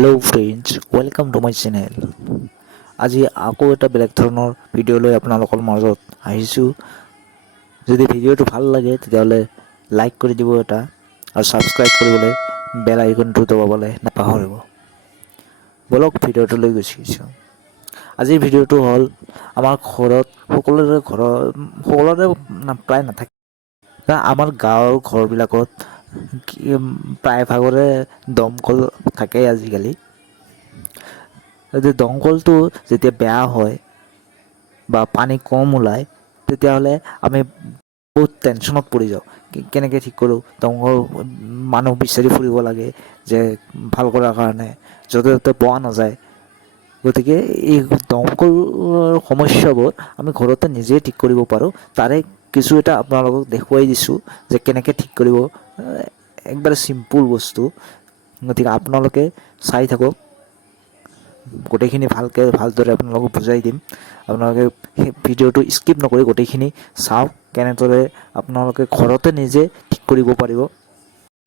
Hello friends, welcome to my channel. আজি আকৌ এটা বেলেগ ধৰণৰ ভিডিঅ' লৈ আপোনালোকৰ মাজত আহিছোঁ। যদি ভিডিঅ'টো ভাল লাগে তেতিয়াহ'লে লাইক কৰি দিব এটা আৰু ছাবস্ক্ৰাইব কৰিবলৈ বেল আইকনটো দবাবলৈ নাপাহৰিব। বলক ভিডিঅ'টো লৈ গুচি গৈছোঁ। আজিৰ ভিডিঅ'টো হ'ল আমাৰ ঘৰত সকলোৰে প্ৰায় নাথাকে। আমাৰ গাঁৱৰ ঘৰবিলাকত প্ৰায় ভাগৰে দমকল থাকে আজিকালি। দমকলটো যেতিয়া বেয়া হয় বা পানী কম ওলায় তেতিয়াহ'লে আমি বহুত টেনশ্যনত পৰি যাওঁ। কেনেকৈ ঠিক কৰোঁ, দমকল মানুহ বিচাৰি ফুৰিব লাগে যে ভাল কৰাৰ কাৰণে, য'তে ত'তে পোৱা নাযায়। গতিকে এই দমকলৰ সমস্যাবোৰ আমি ঘৰতে নিজেই ঠিক কৰিব পাৰোঁ। তাৰে কিছু এটা আপোনালোকক দেখুৱাই দিছোঁ যে কেনেকৈ ঠিক কৰিব। একবাৰে চিম্পুল বস্তু, গতিকে আপোনালোকে চাই থাকক। গোটেইখিনি ভালদৰে আপোনালোকক বুজাই দিম। আপোনালোকে সেই ভিডিঅ'টো স্কিপ নকৰি গোটেইখিনি চাওক, কেনেদৰে আপোনালোকে ঘৰতে নিজে ঠিক কৰিব পাৰিব।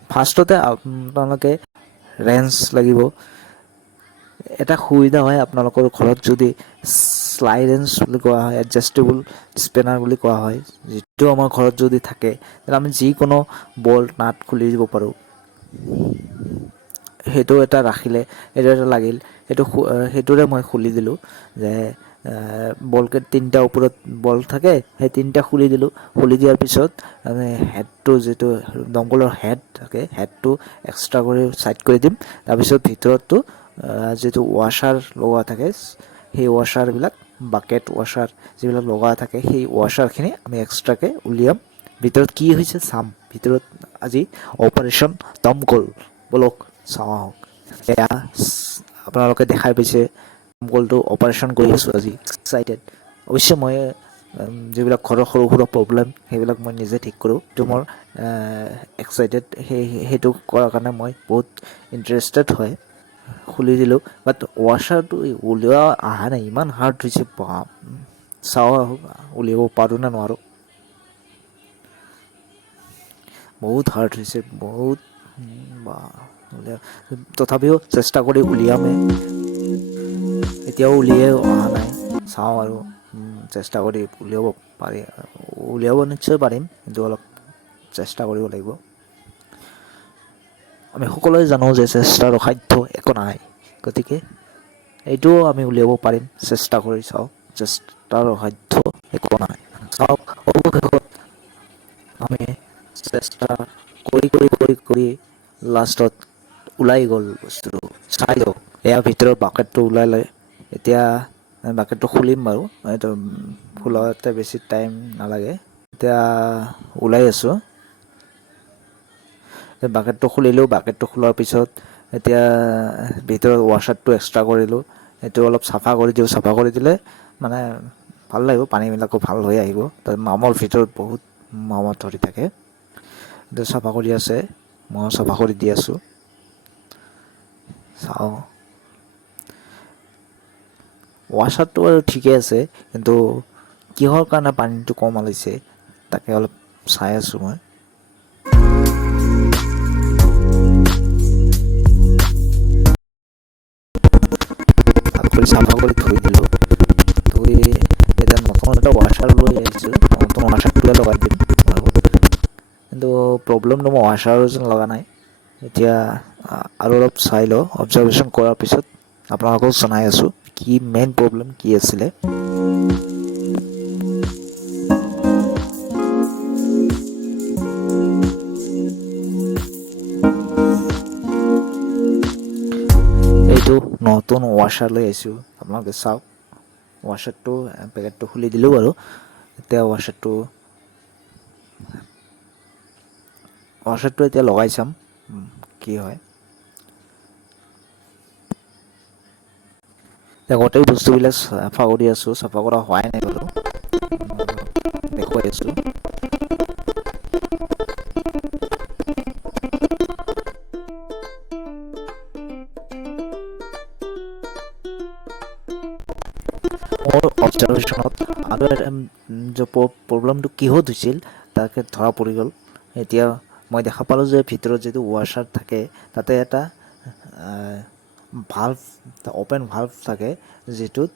ফাৰ্ষ্টতে আপোনালোকে ৰেঞ্চ লাগিব। এটা সুবিধা হয় আপোনালোকৰ ঘৰত যদি স্লাই ৰেঞ্চ বুলি কোৱা হয়, এডজাষ্টেবল স্পেনাৰ বুলি কোৱা হয়, যিটো আমাৰ ঘৰত যদি থাকে তেতিয়া আমি যিকোনো বল্ট নাট খুলি দিব পাৰোঁ। সেইটো এটা ৰাখিলে, সেইটো এটা লাগিল, সেইটোৰে মই খুলি দিলোঁ যে বল্টকেট তিনিটা ওপৰত বল্ট থাকে, সেই তিনিটা খুলি দিলোঁ। খুলি দিয়াৰ পিছত হেডটো, যিটো দমকলৰ হেড থাকে, হেডটো এক্সট্ৰা কৰি ছাইড কৰি দিম। তাৰপিছত ভিতৰতটো যিটো ৱাশ্বাৰ লগোৱা থাকে, সেই ৱাশ্বাৰবিলাক, বাকেট ৱাশ্বাৰ যিবিলাক লগোৱা থাকে, সেই ৱাশ্বাৰখিনি আমি এক্সট্ৰাকৈ উলিয়াম। ভিতৰত কি হৈছে চাম। ভিতৰত আজি অপাৰেশ্যন দমকল, বলক চাওঁ আহক। এয়া আপোনালোকে দেখাই পাইছে দমকলটো অপাৰেশ্যন কৰি আছোঁ আজি। এক্সাইটেড। অৱশ্যে মই যিবিলাক ঘৰৰ সৰু সুৰা প্ৰব্লেম সেইবিলাক মই নিজে ঠিক কৰোঁ। এইটো মোৰ এক্সাইটেড, সেইটো কৰাৰ কাৰণে মই বহুত ইণ্টাৰেষ্টেড হয়। খুলি দিলোঁ, বাট ৱাশ্বাৰটো উলিওৱা অহা নাই, ইমান হাৰ্ড হৈছে। চাওঁ আহক উলিয়াব পাৰোঁ নে নোৱাৰোঁ। বহুত হাৰ্ড হৈছে, বহুত তথাপিও চেষ্টা কৰি উলিয়ামেই। এতিয়াও উলিয়াই অহা নাই, চাওঁ আৰু চেষ্টা কৰি উলিয়াব নিশ্চয় পাৰিম, কিন্তু অলপ চেষ্টা কৰিব লাগিব। আমি সকলোৱে জানো যে চেষ্টাৰ অসাধ্য একো নাই, গতিকে এইটোও আমি উলিয়াব পাৰিম। চেষ্টা কৰি চাওঁ, চেষ্টাৰ অসাধ্য একো নাই। চাওক, অৱশেষত আমি চেষ্টা কৰি লাষ্টত ওলাই গ'ল বস্তুটো। চাই লওক, এয়া ভিতৰৰ বাকেটটো ওলালে। এতিয়া বাকেটটো খুলিম বাৰু, এইটো খোলাতে বেছি টাইম নালাগে। এতিয়া ওলাই আছোঁ। বাকেটটো খুলিলোঁ। বাকেটটো খোলাৰ পিছত এতিয়া ভিতৰৰ ৱাশ্বাৰটো এক্সট্ৰা কৰিলোঁ। সেইটো অলপ চাফা কৰি দিওঁ। চাফা কৰি দিলে মানে ভাল লাগিব, পানীবিলাকো ভাল হৈ আহিব। তাত মামৰ ভিতৰত বহুত মামত ধৰি থাকে। এইটো চাফা কৰি আছে, মই চাফা কৰি দি আছোঁ। চাওঁ, ৱাশ্বাৰটো বাৰু ঠিকে আছে, কিন্তু কিহৰ কাৰণে পানীটো কম ওলাইছে তাকে অলপ চাই আছোঁ মই। চাফা কৰি থৈ দিলোঁ। ধুই এতিয়া নতুন এটা ৱাশ্বাৰ লৈ আহিছোঁ। নতুন ৱাশ্বাৰটোৱে লগাই দিম বাৰু, কিন্তু প্ৰব্লেমটো মই ৱাশ্বাৰৰ যেন লগা নাই। এতিয়া আৰু অলপ চাই লওঁ। অবজাৰ্ভেশ্যন কৰাৰ পিছত আপোনালোকক জনাই আছোঁ কি মেইন প্ৰব্লেম কি আছিলে। এইটো নতুন ৱাশ্বাৰ লৈ আহিছোঁ, আপোনালোকে চাওক। ৱাশ্বাৰটো পেকেটটো খুলি দিলোঁ বাৰু। এতিয়া ৱাশ্বাৰটো এতিয়া লগাই চাম কি হয়। এতিয়া গোটেই বস্তুবিলাক চাফা কৰি আছোঁ। চাফা কৰা হোৱাই নাই বাৰু, দেখুৱাই আছোঁ। মোৰ অবজাৰ্ভেশ্যনত আৰু যে প্ৰব্লেমটো কিহত হৈছিল তাকে ধৰা পৰি গ'ল। এতিয়া মই দেখা পালোঁ যে ভিতৰত যিটো ৱাশ্বাৰ থাকে তাতে এটা ভাল্ভ অ'পেন ভাল্ভ থাকে, যিটোত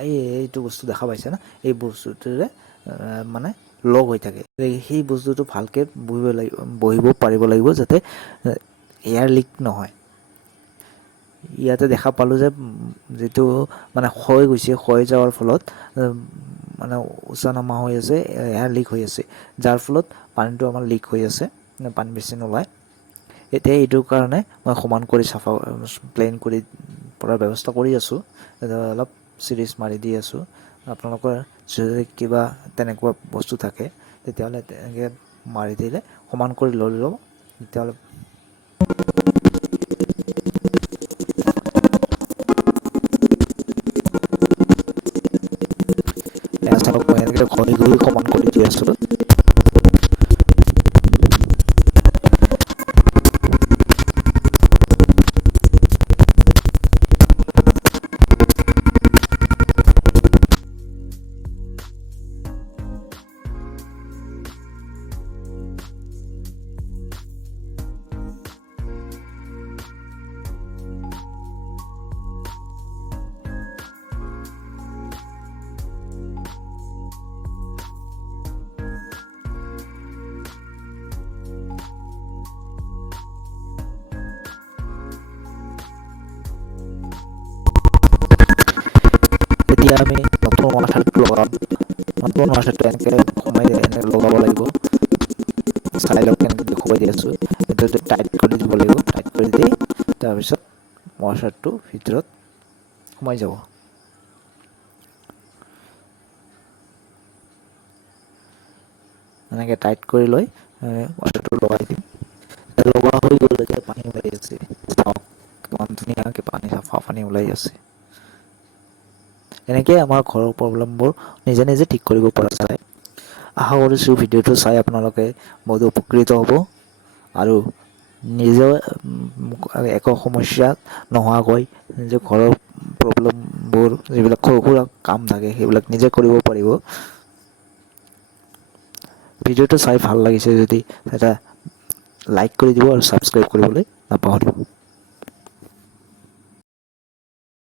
এইটো বস্তু দেখা পাইছে না, এই বস্তুটোৰে মানে লগ হৈ থাকে। সেই বস্তুটো ভালকৈ বহিব পাৰিব লাগিব, যাতে এয়াৰ লিক নহয়। ইয়াতে দেখা পালোঁ যে যিটো মানে ক্ষয় গৈছে, ক্ষয় যোৱাৰ ফলত মানে উচা নমা হৈ আছে, এয়াৰ লিক হৈ আছে, যাৰ ফলত পানীটো আমাৰ লিক হৈ আছে, পানী বেছি নোলায়। এতিয়া এইটোৰ কাৰণে মই সমান কৰি চাফা প্লেইন কৰি পৰাৰ ব্যৱস্থা কৰি আছোঁ, অলপ চিৰিজ মাৰি দি আছোঁ। আপোনালোকৰ যদি কিবা তেনেকুৱা বস্তু থাকে তেতিয়াহ'লে তেনেকৈ মাৰি দিলে সমান কৰি লৈ ল'ব, তেতিয়াহ'লে চাওক মই এনেকৈ ঘঁহি ঘঁহি সমান কৰি দি আছোঁ। এতিয়া আমি নতুন ৱাশ্বাৰটো লগাম। নতুন ৱাশ্বাৰটো এনেকৈ সোমাই এনেকৈ লগাব লাগিব। চাই লওক কেনেকৈ দেখুৱাই দি আছোঁ। এইটো টাইট কৰি দিব লাগিব, টাইট কৰি দি তাৰপিছত ৱাশ্বাৰটো ভিতৰত সোমাই যাব। এনেকৈ টাইট কৰি লৈ ৱাশ্বাৰটো লগাই দিম। লগোৱা হৈ গ'ল, এতিয়া পানী ওলাই আছে, চাওক কিমান ধুনীয়াকৈ চাফা পানী ওলাই আছে। এনেকৈ আমাৰ ঘৰৰ প্ৰব্লেমবোৰ নিজে নিজে ঠিক কৰিব পৰা যায়। আশা কৰিছোঁ ভিডিঅ'টো চাই আপোনালোকে বহুত উপকৃত হ'ব আৰু নিজেও একো সমস্যা নোহোৱাকৈ নিজৰ ঘৰৰ প্ৰব্লেমবোৰ, যিবিলাক সৰু সুৰা কাম থাকে সেইবিলাক নিজে কৰিব পাৰিব। ভিডিঅ'টো চাই ভাল লাগিছে যদি এটা লাইক কৰি দিব আৰু ছাবস্ক্ৰাইব কৰিবলৈ নাপাহৰিব।